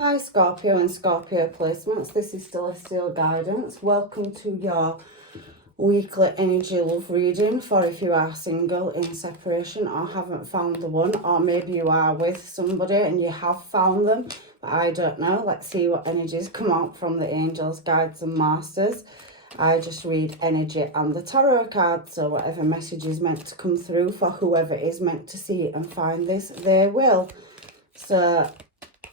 Hi Scorpio and Scorpio placements, this is Celestial Guidance. Welcome to your weekly energy love reading for if you are single, in separation, or haven't found the one, or maybe you are with somebody and you have found them, but I don't know. Let's see what energies come out from the angels, guides and masters. I just read energy and the tarot cards, so whatever message is meant to come through for whoever is meant to see it and find this, they will. So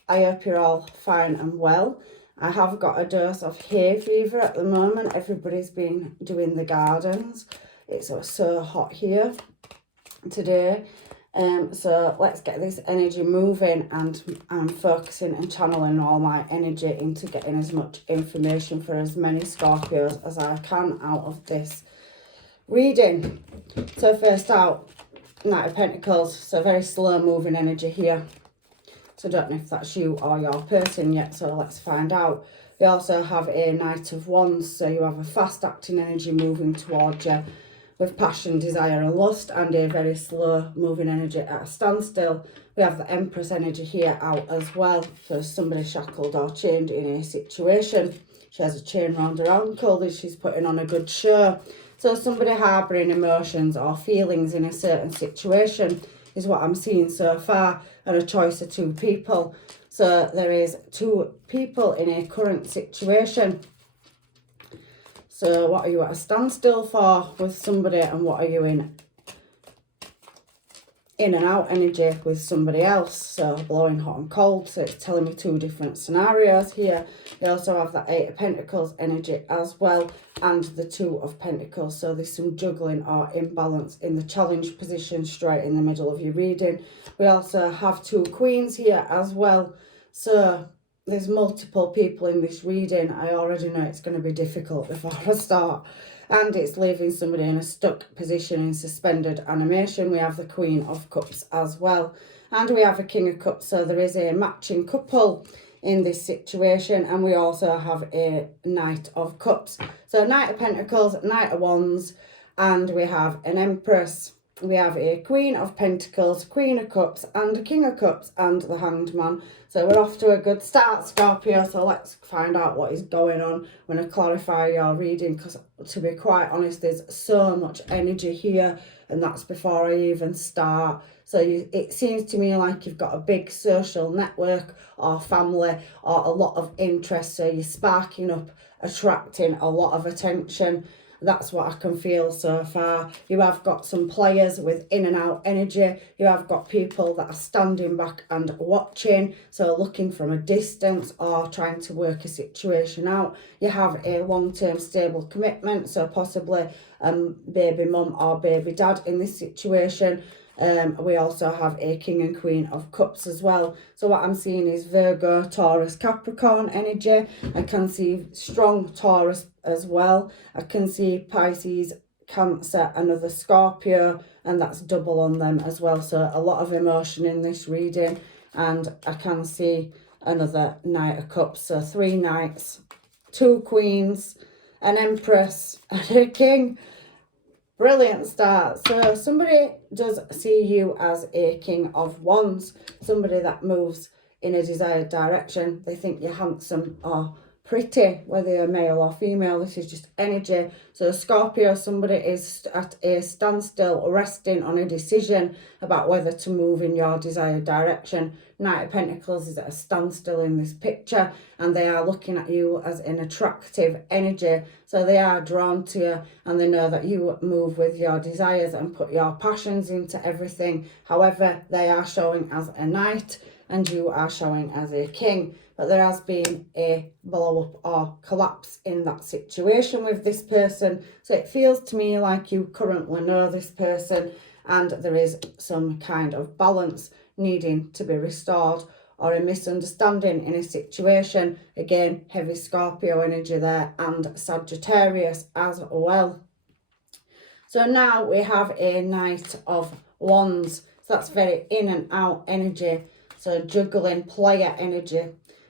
I hope you're all fine and well. I have got a dose of hay fever at the moment. Everybody's been doing the gardens. It's so hot here today. So let's get this energy moving, and I'm focusing and channeling all my energy into getting as much information for as many Scorpios as I can out of this reading. So first out, Knight of Pentacles. So very slow moving energy here. So I don't know if that's you or your person yet, so let's find out. We also have a Knight of Wands, so you have a fast-acting energy moving towards you with passion, desire and lust, and a very slow moving energy at a standstill. We have the Empress energy here out as well, so somebody shackled or chained in a situation. She has a chain around her ankle that she's putting on a good show. So somebody harbouring emotions or feelings in a certain situation is what I'm seeing so far, and a choice of two people. So there is two people in a current situation. So what are you at a standstill for with somebody, and what are you in and out energy with somebody else? So blowing hot and cold, so it's telling me two different scenarios here. You also have that Eight of Pentacles energy as well, and the Two of Pentacles. So there's some juggling or imbalance in the challenge position straight in the middle of your reading. We also have two Queens here as well. So there's multiple people in this reading. I already know it's going to be difficult before I start. And it's leaving somebody in a stuck position in suspended animation. We have the Queen of Cups as well. And we have a King of Cups. So there is a matching couple in this situation. And we also have a Knight of Cups. So Knight of Pentacles, Knight of Wands, and we have an Empress. We have a Queen of Pentacles, Queen of Cups, and a King of Cups, and the Hanged Man. So we're off to a good start, Scorpio. So let's find out what is going on. I'm going to clarify your reading, because to be quite honest, there's so much energy here, and that's before I even start. So it seems to me like you've got a big social network or family or a lot of interest. So you're sparking up, attracting a lot of attention. That's what I can feel so far. You have got some players with in and out energy. You have got people that are standing back and watching, so looking from a distance or trying to work a situation out. You have a long-term stable commitment, so possibly baby mum or baby dad in this situation. We also have a King and Queen of Cups as well. So what I'm seeing is Virgo, Taurus, Capricorn energy. I can see strong Taurus as well. I can see Pisces, Cancer, another Scorpio, and that's double on them as well. So a lot of emotion in this reading. And I can see another Knight of Cups. So three Knights, two Queens, an Empress, and a King. Brilliant start. So somebody does see you as a King of Wands, somebody that moves in a desired direction. They think you're handsome or pretty, whether you're male or female. This is just energy. So Scorpio, somebody is at a standstill, resting on a decision about whether to move in your desired direction. Knight of Pentacles is at a standstill in this picture, and they are looking at you as an attractive energy. So they are drawn to you, and they know that you move with your desires and put your passions into everything. However, they are showing as a knight and you are showing as a king. But there has been a blow up or collapse in that situation with this person. So it feels to me like you currently know this person, and there is some kind of balance needing to be restored, or a misunderstanding in a situation. Again, heavy Scorpio energy there, and Sagittarius as well. So now we have a Knight of Wands. So that's very in and out energy. So juggling player energy.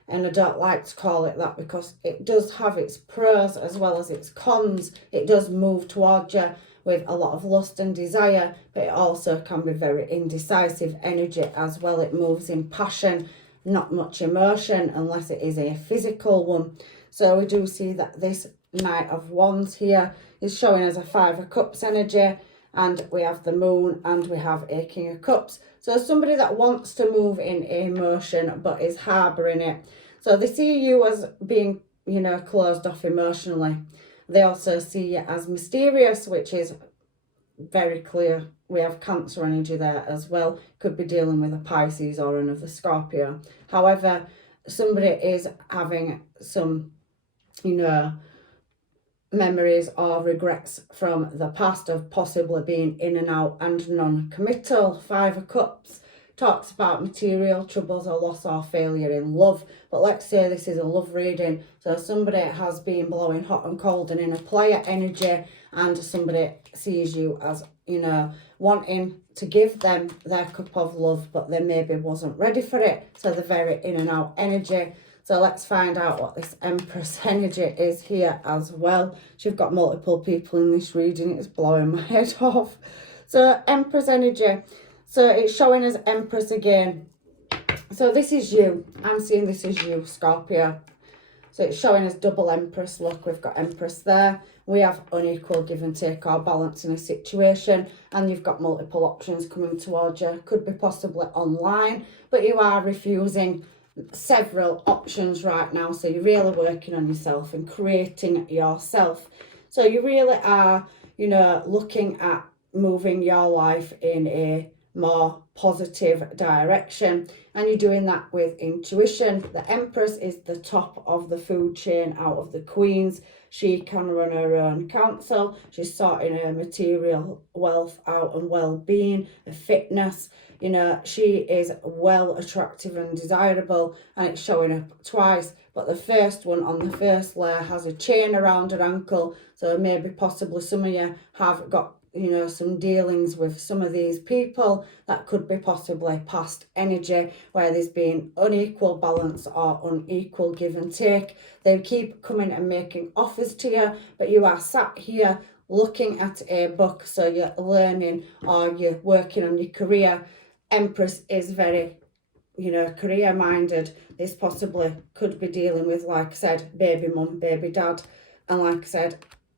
And I don't like to call it that, because it does have its pros as well as its cons. It does move towards you with a lot of lust and desire, but it also can be very indecisive energy as well. It moves in passion, not much emotion unless it is a physical one. So we do see that this Knight of Wands here is showing us a Five of Cups energy, and we have the Moon and we have a King of Cups. So somebody that wants to move in emotion but is harbouring it. So they see you as being, you know, closed off emotionally. They also see you as mysterious, which is very clear. We have Cancer energy there as well. Could be dealing with a Pisces or another Scorpio. However, somebody is having some, you know, memories or regrets from the past of possibly being in and out and non-committal. Five of Cups talks about material troubles or loss or failure in love. But let's say this is a love reading. So somebody has been blowing hot and cold and in a player energy, and somebody sees you as, you know, wanting to give them their cup of love, but they maybe wasn't ready for it. So they're very in and out energy. So let's find out what this Empress energy is here as well. She's got multiple people in this reading. It's blowing my head off. So Empress energy. So it's showing us Empress again. So this is you. I'm seeing this is you, Scorpio. So it's showing us double Empress. Look, we've got Empress there. We have unequal give and take or balance in a situation. And you've got multiple options coming towards you. Could be possibly online, but you are refusing several options right now. So you're really working on yourself and creating yourself. So you really are, you know, looking at moving your life in a more positive direction, and you're doing that with intuition. The Empress is the top of the food chain out of the queens. She can run her own council. She's sorting her material wealth out and well-being, her fitness. You know, she is well attractive and desirable, and it's showing up twice. But the first one on the first layer has a chain around her ankle. So maybe possibly some of you have got, you know, some dealings with some of these people that could be possibly past energy where there's been unequal balance or unequal give and take. They keep coming and making offers to you, but you are sat here looking at a book. So you're learning or you're working on your career. Empress is very, you know, career minded. This possibly could be dealing with, like I said, baby mum, baby dad. And like I said,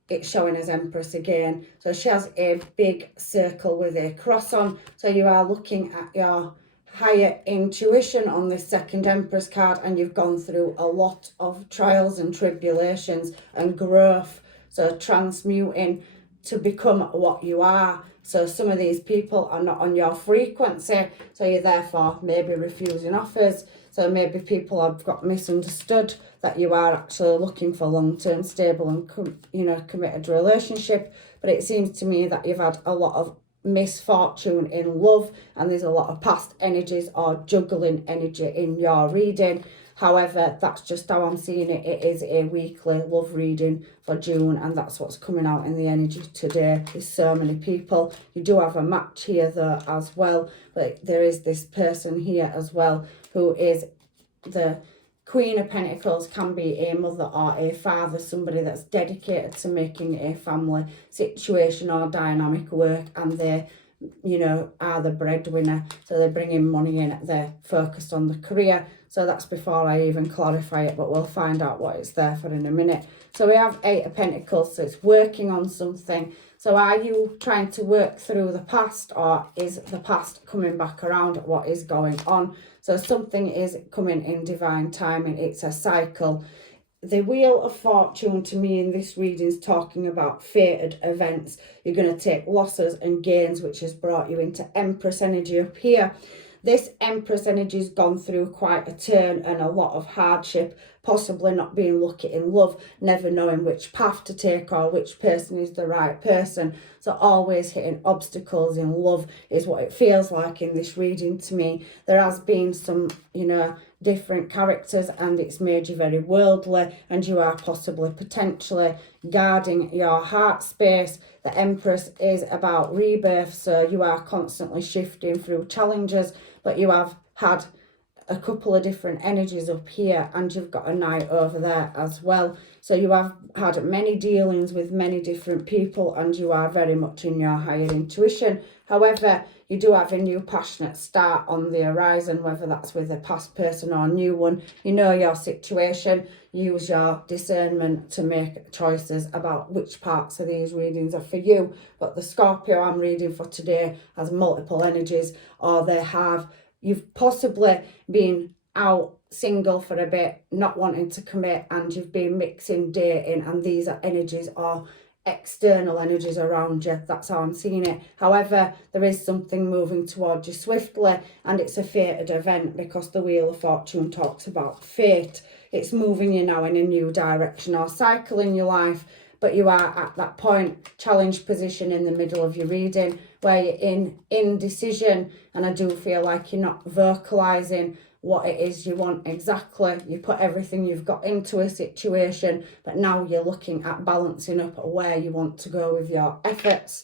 it's showing as Empress again. So she has a big circle with a cross on. So you are looking at your higher intuition on this second Empress card, and you've gone through a lot of trials and tribulations and growth. So transmuting to become what you are. So some of these people are not on your frequency. So you're therefore maybe refusing offers. So maybe people have got misunderstood that you are actually looking for long-term, stable and, you know, committed relationship. But it seems to me that you've had a lot of misfortune in love, and there's a lot of past energies or juggling energy in your reading. However, that's just how I'm seeing it. It is a weekly love reading for June, and that's what's coming out in the energy today. There's so many people. You do have a match here though as well, but there is this person here as well who is the Queen of Pentacles. Can be a mother or a father, somebody that's dedicated to making a family situation or dynamic work, and they, you know, are the breadwinner. So they're bringing money in, they're focused on the career. So that's before I even clarify it, but we'll find out what it's there for in a minute. So we have Eight of Pentacles, so it's working on something. So are you trying to work through the past, or is the past coming back around? What is going on? So something is coming in divine timing. It's a cycle. The Wheel of Fortune to me in this reading is talking about fated events. You're going to take losses and gains, which has brought you into Empress energy up here. This Empress energy has gone through quite a turn and a lot of hardship, possibly not being lucky in love, never knowing which path to take or which person is the right person. So always hitting obstacles in love is what it feels like in this reading to me. There has been some, you know, different characters, and it's made you very worldly, and you are possibly potentially guarding your heart space. The Empress is about rebirth, so you are constantly shifting through challenges, but you have had a couple of different energies up here, and you've got a Knight over there as well. So you have had many dealings with many different people, and you are very much in your higher intuition. However, you do have a new passionate start on the horizon, whether that's with a past person or a new one. You know your situation. Use your discernment to make choices about which parts of these readings are for you. But the Scorpio I'm reading for today has multiple energies, or you've possibly been out single for a bit, not wanting to commit, and you've been mixing dating, and these are energies or external energies around you. That's how I'm seeing it. However, there is something moving towards you swiftly, and it's a fated event because the Wheel of Fortune talks about fate. It's moving you now in a new direction or cycle in your life, but you are at that point, challenge position in the middle of your reading where you're in indecision, and I do feel like you're not vocalizing what it is you want exactly. You put everything you've got into a situation, but now you're looking at balancing up where you want to go with your efforts.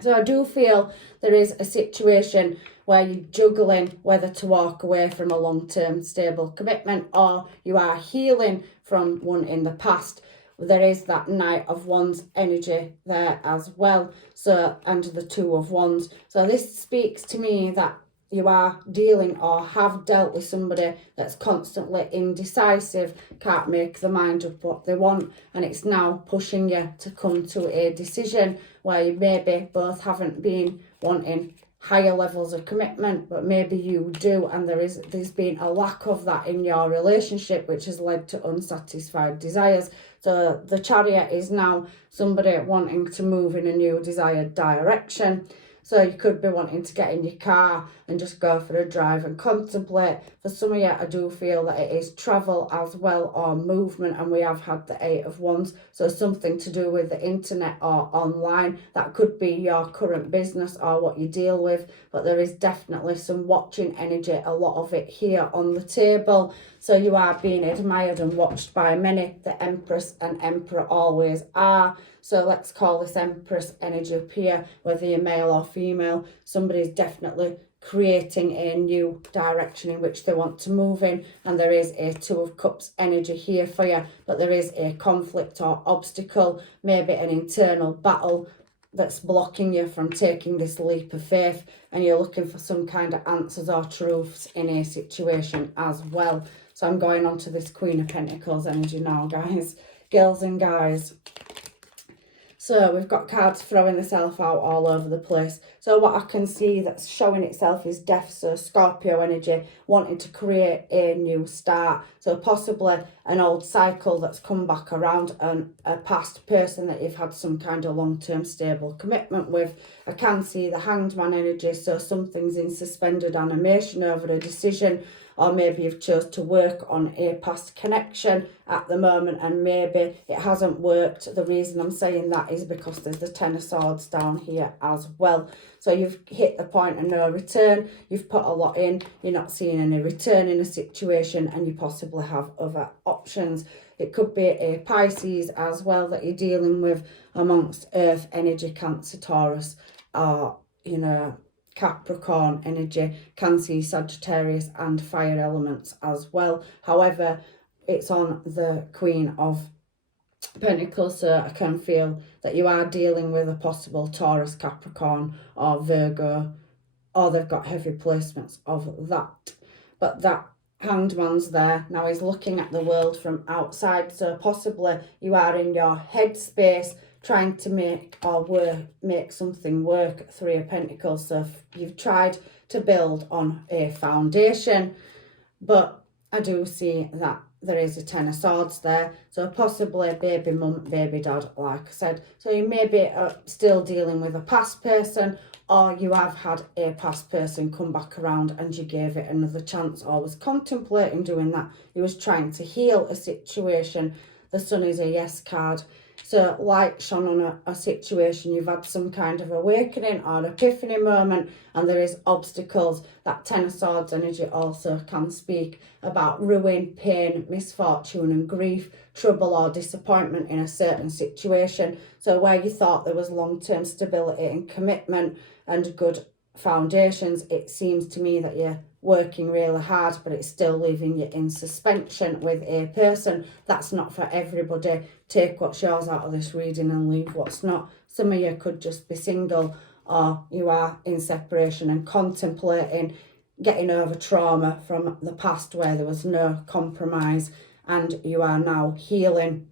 So I do feel there is a situation where you're juggling whether to walk away from a long-term stable commitment, or you are healing from one in the past. There is that Knight of Wands energy there as well, so, and the Two of Wands. So this speaks to me that you are dealing or have dealt with somebody that's constantly indecisive, can't make their mind up what they want, and it's now pushing you to come to a decision where you maybe both haven't been wanting higher levels of commitment, but maybe you do, and there's been a lack of that in your relationship, which has led to unsatisfied desires. So the Chariot is now somebody wanting to move in a new desired direction. So you could be wanting to get in your car and just go for a drive and contemplate. For some of you, I do feel that it is travel as well, or movement, and we have had the Eight of Wands. So something to do with the internet or online. That could be your current business or what you deal with, but there is definitely some watching energy, a lot of it here on the table. So you are being admired and watched by many. The Empress and Emperor always are. So let's call this Empress energy up here, whether you're male or female. Somebody's definitely creating a new direction in which they want to move in. And there is a Two of Cups energy here for you. But there is a conflict or obstacle, maybe an internal battle that's blocking you from taking this leap of faith. And you're looking for some kind of answers or truths in a situation as well. So I'm going on to this Queen of Pentacles energy now, guys. Girls and guys. So we've got cards throwing themselves out all over the place. So what I can see that's showing itself is death. So Scorpio energy, wanting to create a new start. So possibly an old cycle that's come back around, and a past person that you've had some kind of long-term stable commitment with. I can see the Hanged Man energy. So something's in suspended animation over a decision, or maybe you've chose to work on a past connection at the moment and maybe it hasn't worked. The reason I'm saying that is because there's the Ten of Swords down here as well. So you've hit the point of no return. You've put a lot in. You're not seeing any return in a situation, and you possibly have other options. It could be a Pisces as well that you're dealing with amongst Earth energy, Cancer, Taurus, or, you know, Capricorn energy, can see Sagittarius and fire elements as well. However, it's on the Queen of Pentacles, so I can feel that you are dealing with a possible Taurus, Capricorn or Virgo, or they've got heavy placements of that. But that Hanged Man's there. Now he's looking at the world from outside, so possibly you are in your headspace trying to make something work. Three of Pentacles. So you've tried to build on a foundation, but I do see that there is a Ten of Swords there. So possibly baby mum, baby dad, like I said. So you may be still dealing with a past person, or you have had a past person come back around and you gave it another chance, or was contemplating doing that. You was trying to heal a situation. The Sun is a yes card. So light shone on a situation, you've had some kind of awakening or epiphany moment, and there is obstacles. That Ten of Swords energy also can speak about ruin, pain, misfortune and grief, trouble or disappointment in a certain situation. So where you thought there was long-term stability and commitment and good foundations, it seems to me that you're working really hard, but it's still leaving you in suspension with a person. That's not for everybody. Take what's yours out of this reading and leave what's not. Some of you could just be single, or you are in separation and contemplating getting over trauma from the past where there was no compromise, and you are now healing.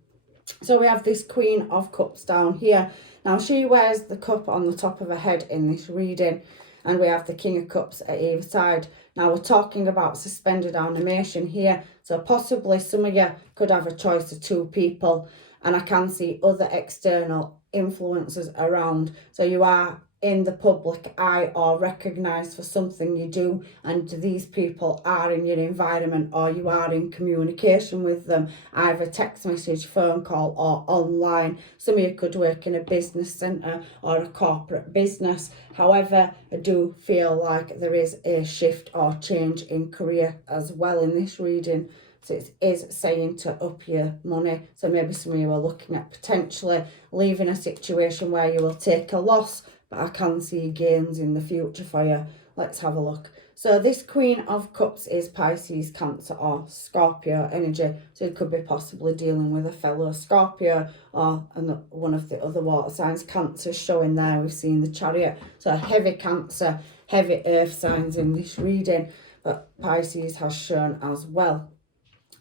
So we have this Queen of Cups down here. Now she wears the cup on the top of her head in this reading, and we have the King of Cups at either side. Now we're talking about suspended animation here, so possibly some of you could have a choice of two people, and I can see other external influences around. So you are in the public eye or recognised for something you do, and these people are in your environment, or you are in communication with them, either text message, phone call or online. Some of you could work in a business centre or a corporate business. However, I do feel like there is a shift or change in career as well in this reading. So it is saying to up your money. So maybe some of you are looking at potentially leaving a situation where you will take a loss, but I can see gains in the future for you. Let's have a look. So this Queen of Cups is Pisces, Cancer or Scorpio energy. So you could be possibly dealing with a fellow Scorpio or one of the other water signs. Cancer showing there, we've seen the Chariot. So heavy Cancer, heavy earth signs in this reading, but Pisces has shown as well.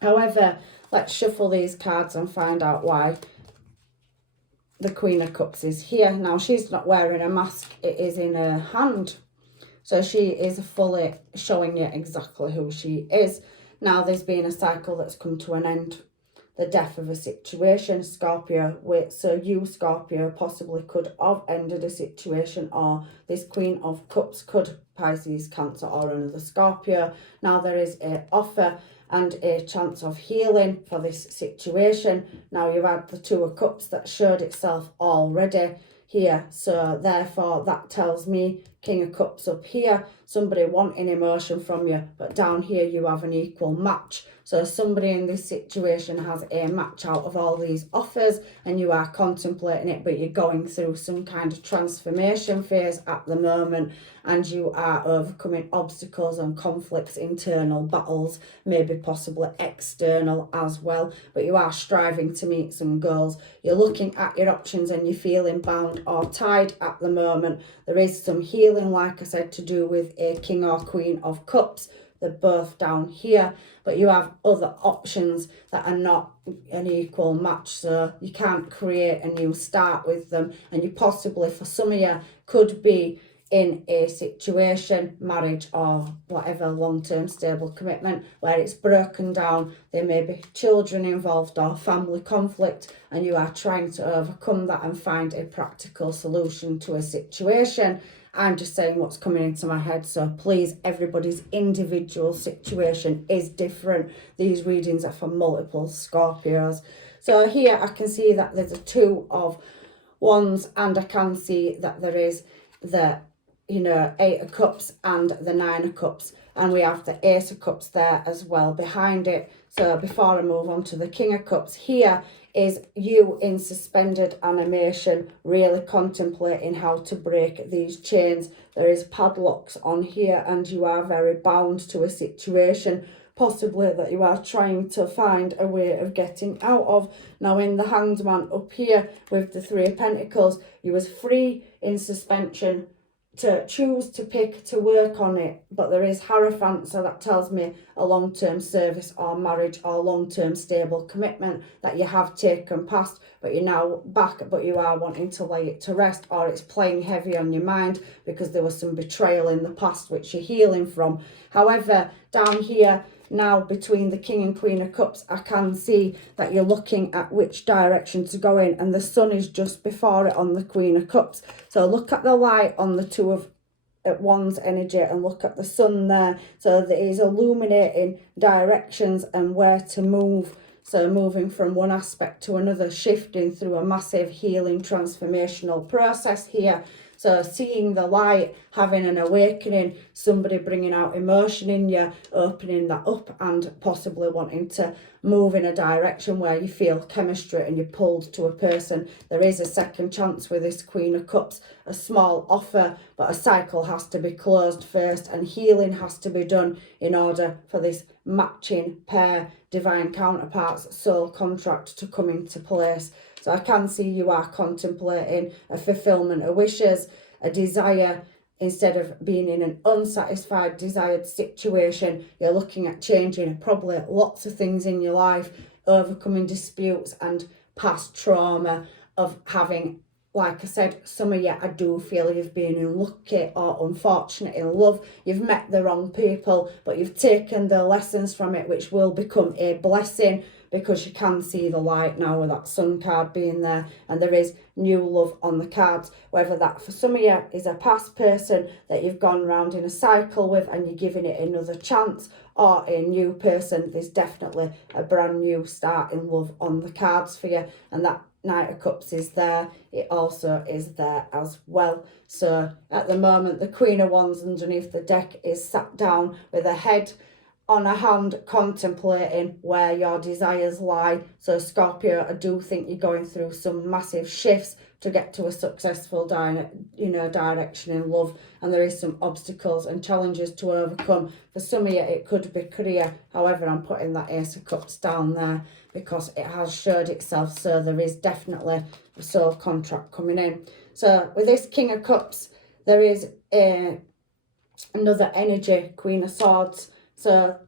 However, let's shuffle these cards and find out why the Queen of Cups is here. Now, she's not wearing a mask. It is in her hand. So she is fully showing you exactly who she is. Now, there's been a cycle that's come to an end. The death of a situation, Scorpio. So you, Scorpio, possibly could have ended a situation, or this Queen of Cups could Pisces, Cancer or another Scorpio. Now, there is an offer and a chance of healing for this situation. Now you've had the Two of Cups that showed itself already here. So therefore that tells me King of Cups up here, somebody wanting emotion from you, but down here you have an equal match. So somebody in this situation has a match out of all these offers, and you are contemplating it, but you're going through some kind of transformation phase at the moment, and you are overcoming obstacles and conflicts, internal battles, maybe possibly external as well, but you are striving to meet some goals. You're looking at your options and you're feeling bound or tied at the moment. There is some healing, like I said, to do with a King or Queen of Cups. They're both down here, but you have other options that are not an equal match, so you can't create a new start with them. And you possibly, for some of you, could be in a situation, marriage or whatever, long-term stable commitment, where it's broken down. There may be children involved or family conflict, and you are trying to overcome that and find a practical solution to a situation. I'm just saying what's coming into my head, so please, everybody's individual situation is different. These readings are for multiple Scorpios. So here I can see that there's a Two of Wands, and I can see that there is the Eight of Cups and the Nine of Cups, and we have the Ace of Cups there as well behind it. So before I move on to the King of Cups, here is you in suspended animation, really contemplating how to break these chains. There is padlocks on here, and you are very bound to a situation, possibly that you are trying to find a way of getting out of. Now in the Hanged Man up here with the Three of Pentacles, you was free in suspension to choose to pick to work on it, but there is Hierophant, so that tells me a long-term service or marriage or long-term stable commitment that you have taken past, but you're now back, but you are wanting to lay it to rest, or it's playing heavy on your mind because there was some betrayal in the past which you're healing from. However, down here now between the King and Queen of Cups, I can see that you're looking at which direction to go in, and the Sun is just before it on the Queen of Cups. So look at the light on the Two of Wands energy and look at the Sun there. So that is illuminating directions and where to move. So moving from one aspect to another, shifting through a massive healing transformational process here. So seeing the light, having an awakening, somebody bringing out emotion in you, opening that up, and possibly wanting to move in a direction where you feel chemistry and you're pulled to a person. There is a second chance with this Queen of Cups, a small offer, but a cycle has to be closed first, and healing has to be done in order for this matching pair, divine counterparts, soul contract to come into place. So I can see you are contemplating a fulfillment of wishes, a desire. Instead of being in an unsatisfied, desired situation, you're looking at changing probably lots of things in your life, overcoming disputes and past trauma of having, like I said, some of you, I do feel you've been unlucky or unfortunate in love. You've met the wrong people, but you've taken the lessons from it, which will become a blessing, because you can see the light now with that sun card being there, and there is new love on the cards. Whether that for some of you is a past person that you've gone round in a cycle with and you're giving it another chance, or a new person, there's definitely a brand new start in love on the cards for you. And that Knight of Cups is there. It also is there as well. So at the moment, the Queen of Wands underneath the deck is sat down with her head on a hand, contemplating where your desires lie. So Scorpio, I do think you're going through some massive shifts to get to a successful direction in love, and there is some obstacles and challenges to overcome. For some of you, it could be career. However, I'm putting that Ace of Cups down there because it has showed itself. So there is definitely a soul contract coming in. So with this King of Cups, there is another energy, Queen of Swords. So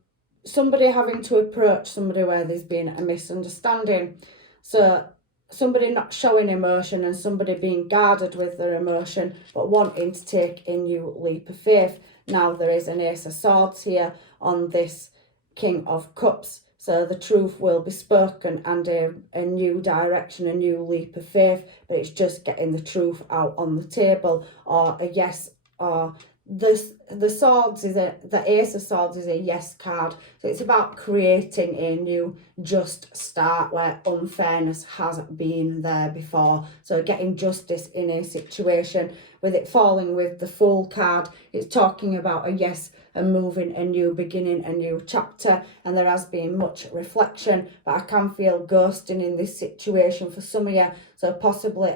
somebody having to approach somebody where there's been a misunderstanding. So somebody not showing emotion and somebody being guarded with their emotion, but wanting to take a new leap of faith. Now there is an Ace of Swords here on this King of Cups. So the truth will be spoken and a new direction, a new leap of faith, but it's just getting the truth out on the table, or a yes, or the swords is the Ace of Swords is a yes card. So it's about creating a new just start where unfairness has been there before. So getting justice in a situation. With it falling with the Fool card, it's talking about a yes, and moving, a new beginning, a new chapter, and there has been much reflection, but I can feel ghosting in this situation for some of you. So possibly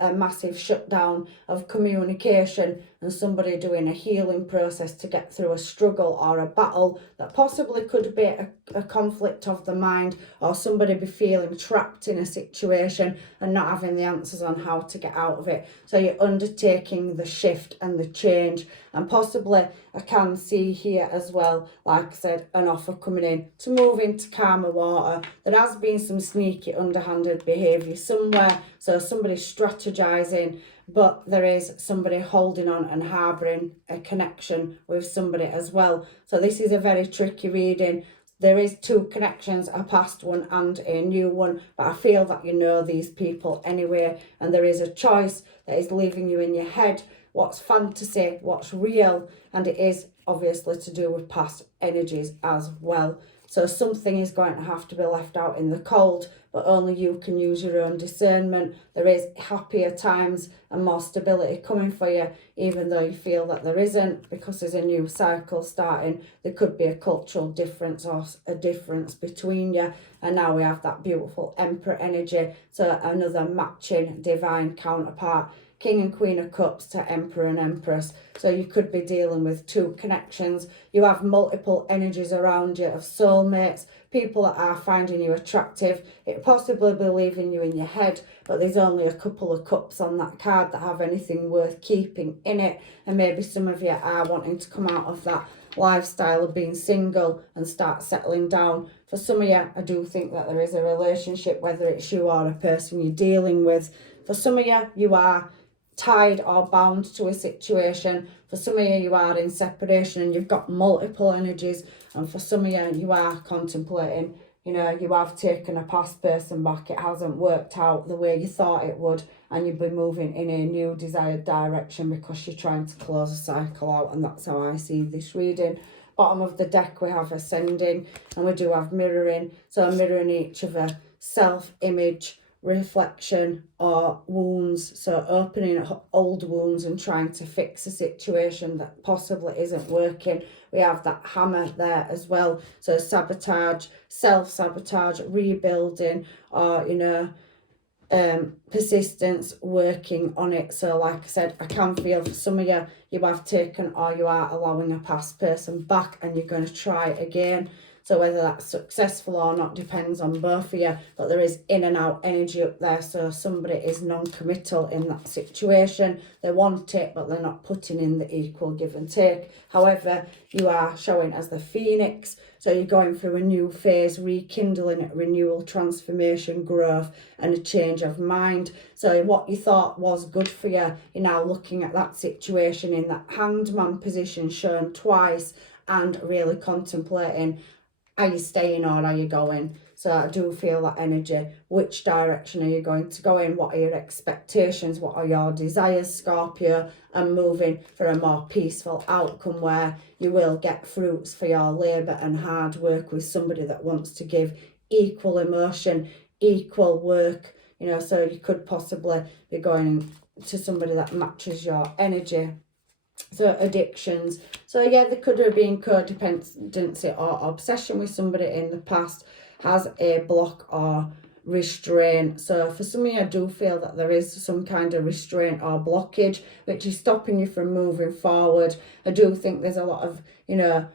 a massive shutdown of communication and somebody doing a healing process to get through a struggle or a battle that possibly could be a conflict of the mind, or somebody be feeling trapped in a situation and not having the answers on how to get out of it. So you're undertaking the shift and the change, and possibly I can see here as well, like I said, an offer coming in to move into calmer water. There has been some sneaky underhanded behaviour somewhere, so somebody's strategizing, but there is somebody holding on and harbouring a connection with somebody as well. So this is a very tricky reading. There is two connections, a past one and a new one, but I feel that you know these people anyway, and there is a choice that is leaving you in your head. What's fantasy, what's real, and it is obviously to do with past energies as well. So something is going to have to be left out in the cold, but only you can use your own discernment. There is happier times and more stability coming for you, even though you feel that there isn't, because there's a new cycle starting. There could be a cultural difference or a difference between you. And now we have that beautiful Emperor energy, so another matching divine counterpart. King and Queen of Cups to Emperor and Empress. So you could be dealing with two connections. You have multiple energies around you of soulmates, people that are finding you attractive. It possibly be leaving you in your head, but there's only a couple of cups on that card that have anything worth keeping in it. And maybe some of you are wanting to come out of that lifestyle of being single and start settling down. For some of you, I do think that there is a relationship, whether it's you or a person you're dealing with. For some of you, you are tied or bound to a situation. For some of you, you are in separation and you've got multiple energies, and for some of you, you are contemplating, you have taken a past person back, it hasn't worked out the way you thought it would, and you'll be moving in a new desired direction because you're trying to close a cycle out. And that's how I see this reading. Bottom of the deck we have ascending, and we do have mirroring, so mirroring each other, self-image, reflection, or wounds. So opening old wounds and trying to fix a situation that possibly isn't working. We have that hammer there as well. So sabotage, self-sabotage, rebuilding, or persistence, working on it. So like I said, I can feel for some of you, you have taken or you are allowing a past person back and you're going to try again. So whether that's successful or not depends on both of you, but there is in and out energy up there. So somebody is non-committal in that situation. They want it, but they're not putting in the equal give and take. However, you are showing as the phoenix. So you're going through a new phase, rekindling, renewal, transformation, growth, and a change of mind. So what you thought was good for you, you're now looking at that situation in that hangman position shown twice and really contemplating, are you staying or are you going? So I do feel that energy. Which direction are you going to go in? What are your expectations? What are your desires, Scorpio? And moving for a more peaceful outcome where you will get fruits for your labour and hard work with somebody that wants to give equal emotion, equal work. You know, so you could possibly be going to somebody that matches your energy. So addictions. So yeah, there could have been codependency or obsession with somebody in the past, has a block or restraint. So for some of you, I do feel that there is some kind of restraint or blockage which is stopping you from moving forward. I do think there's a lot of, you know,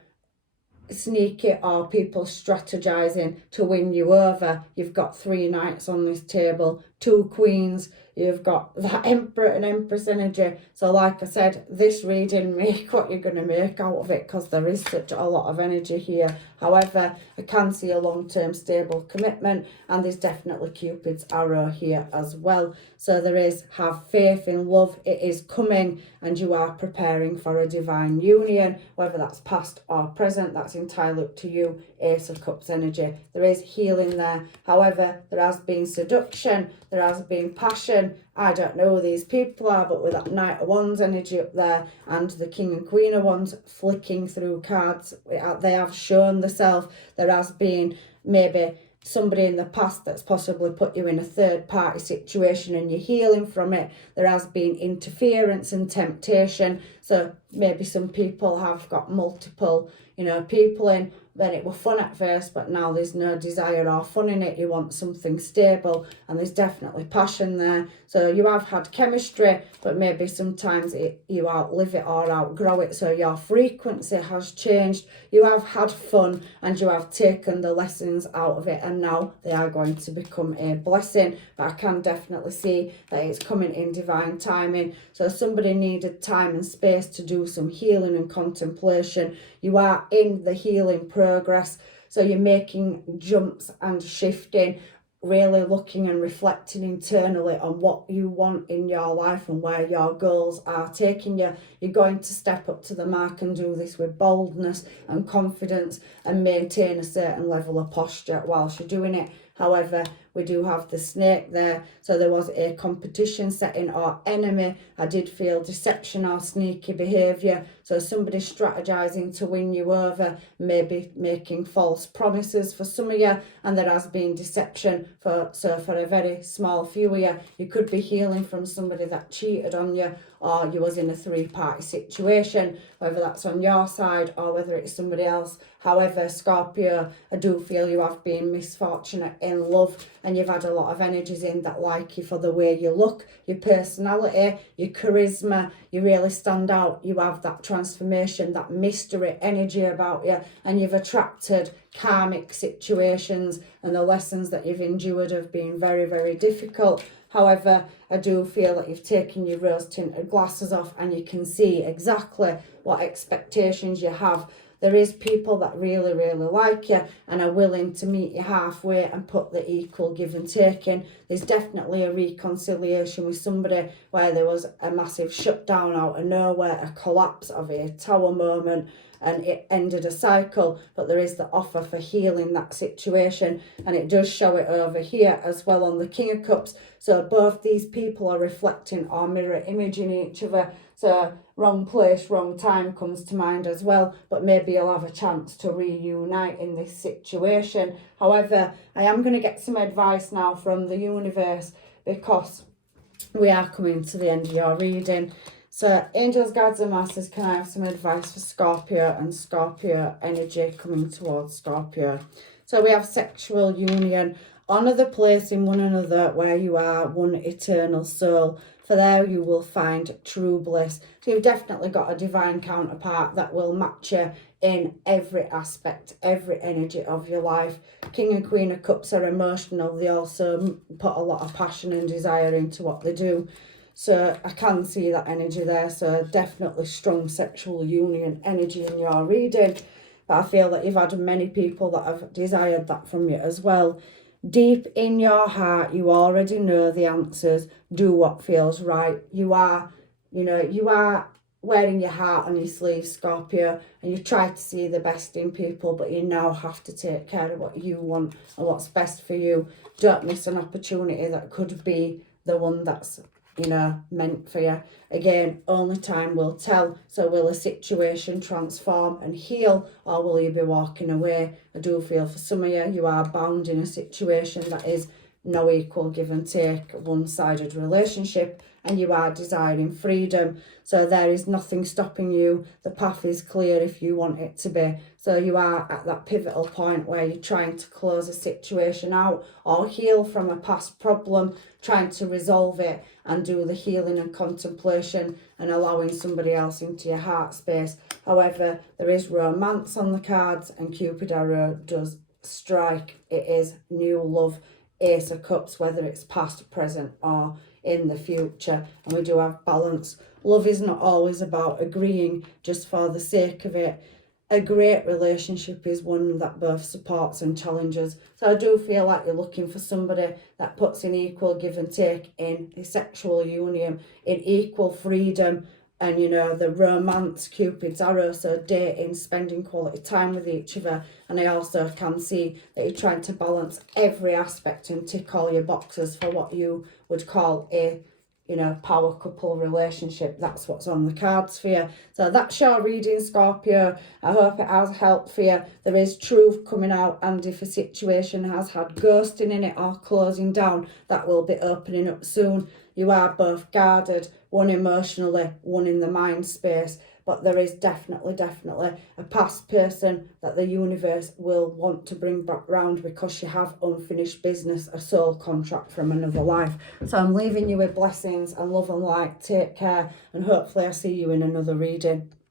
sneaky or people strategizing to win you over. You've got 3 knights on this table, 2 queens, you've got that Emperor and Empress energy. So like I said, this reading, make what you're going to make out of it, because there is such a lot of energy here. However, I can see a long-term stable commitment, and there's definitely Cupid's arrow here as well. So there is, have faith in love, it is coming, and you are preparing for a divine union, whether that's past or present, that's entirely up to you. Ace of Cups energy. There is healing there. However, there has been seduction, there has been passion. I don't know who these people are, but with that Knight of Wands energy up there and the King and Queen of Wands flicking through cards, they have shown themselves. There has been maybe somebody in the past that's possibly put you in a third party situation and you're healing from it. There has been interference and temptation. So maybe some people have got multiple, you know, people in. Then it was fun at first, but now there's no desire or fun in it. You want something stable, and there's definitely passion there. So you have had chemistry, but maybe sometimes you outlive it or outgrow it. So your frequency has changed. You have had fun and you have taken the lessons out of it, and now they are going to become a blessing. But I can definitely see that it's coming in divine timing. So somebody needed time and space to do some healing and contemplation. You are in the healing progress, so you're making jumps and shifting, really looking and reflecting internally on what you want in your life and where your goals are taking you. You're going to step up to the mark and do this with boldness and confidence and maintain a certain level of posture whilst you're doing it. However, we do have the snake there. So there was a competition setting or enemy. I did feel deception or sneaky behaviour. So somebody strategizing to win you over, maybe making false promises for some of you. And there has been deception for a very small few of you. You could be healing from somebody that cheated on you, or you was in a 3-party situation, whether that's on your side or whether it's somebody else. However, Scorpio, I do feel you have been misfortunate in love, and you've had a lot of energies in that like you for the way you look, your personality, your charisma. You really stand out. You have that transformation, that mystery energy about you, and you've attracted karmic situations, and the lessons that you've endured have been very, very difficult. However, I do feel that you've taken your rose-tinted glasses off and you can see exactly what expectations you have. There is people that really, really like you and are willing to meet you halfway and put the equal give and take in. There's definitely a reconciliation with somebody where there was a massive shutdown out of nowhere, a collapse of a tower moment, and it ended a cycle. But there is the offer for healing that situation, and it does show it over here as well on the King of Cups. So both these people are reflecting or mirror imaging each other. So wrong place, wrong time comes to mind as well, but maybe you'll have a chance to reunite in this situation. However, I am going to get some advice now from the universe, because we are coming to the end of your reading. So angels, guides and masters, can I have some advice for Scorpio and Scorpio energy coming towards Scorpio? So we have sexual union. Honour the place in one another where you are one eternal soul. for there you will find true bliss. So you've definitely got a divine counterpart that will match you in every aspect, every energy of your life. King and Queen of Cups are emotional. They also put a lot of passion and desire into what they do. So I can see that energy there. So definitely strong sexual union energy in your reading. But I feel that you've had many people that have desired that from you as well. Deep in your heart, you already know the answers. Do what feels right. You are wearing your heart on your sleeve, Scorpio, and you try to see the best in people, but you now have to take care of what you want and what's best for you. Don't miss an opportunity that could be the one that's meant for you. Again, only time will tell. So will a situation transform and heal, or will you be walking away? I do feel for some of you, you are bound in a situation that is no equal give and take, one-sided relationship, and you are desiring freedom. So there is nothing stopping you. The path is clear if you want it to be. So you are at that pivotal point where you're trying to close a situation out or heal from a past problem, trying to resolve it and do the healing and contemplation and allowing somebody else into your heart space. However, there is romance on the cards, and Cupid arrow does strike. It is new love, Ace of Cups, whether it's past, present or in the future. And we do have balance. Love is not always about agreeing just for the sake of it. A great relationship is one that both supports and challenges. So I do feel like you're looking for somebody that puts in equal give and take in a sexual union, in equal freedom, and the romance, Cupid's arrow, so dating, spending quality time with each other. And I also can see that you're trying to balance every aspect and tick all your boxes for what you would call a power couple relationship. That's what's on the cards for you. So that's your reading, Scorpio. I hope it has helped for you. There is truth coming out, and if a situation has had ghosting in it or closing down, that will be opening up soon. You are both guarded, one emotionally, one in the mind space. But there is definitely a past person that the universe will want to bring back round because you have unfinished business, a soul contract from another life. So I'm leaving you with blessings and love and light. Take care, and hopefully I see you in another reading.